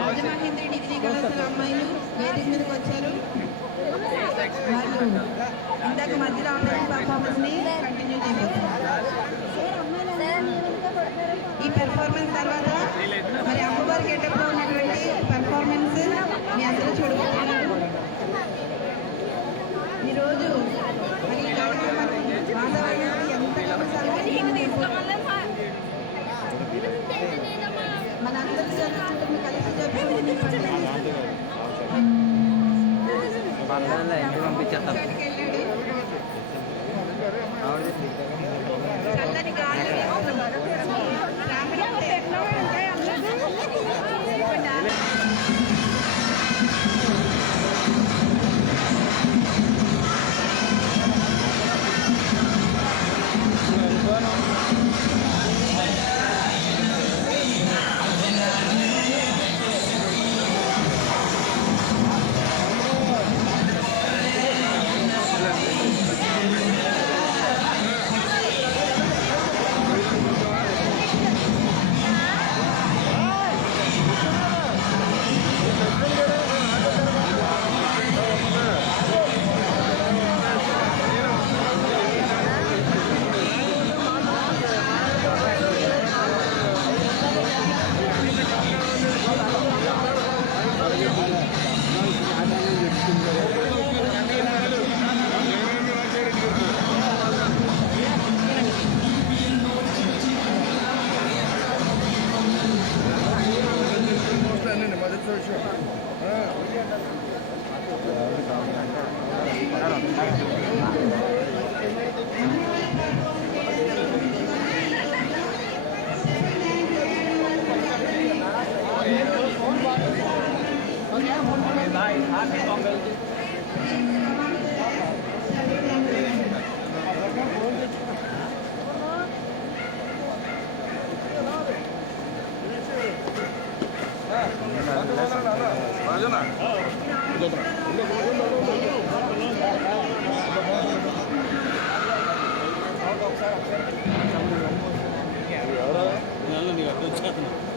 రాజమహేంద్రి డిగ్రీ కళాశాల అమ్మాయిలు వేదిక మీదకి వచ్చారు. వాళ్ళు ఇందాక మధ్యలో ఆన్లైన్ పర్ఫార్మెన్స్ ని కంటిన్యూ చేయబోతున్నారు. ఈ పెర్ఫార్మెన్స్ తర్వాత మరి అమ్మవారి గెటప్ లో ఉన్నటువంటి పెర్ఫార్మెన్స్ మీ అందరూ చూడబోతున్నారు. ఈరోజు మరి ఈ కార్యక్రమాన్ని వాతావరణాన్ని ఎంతగా మనందరూ జరుపుకుంటుంది, కలిసి జరుపుకుంటుంది ఇంటికి పంపించేస్తాం. చల్లని గాలి నీకు అర్థం వచ్చేస్తున్నాను.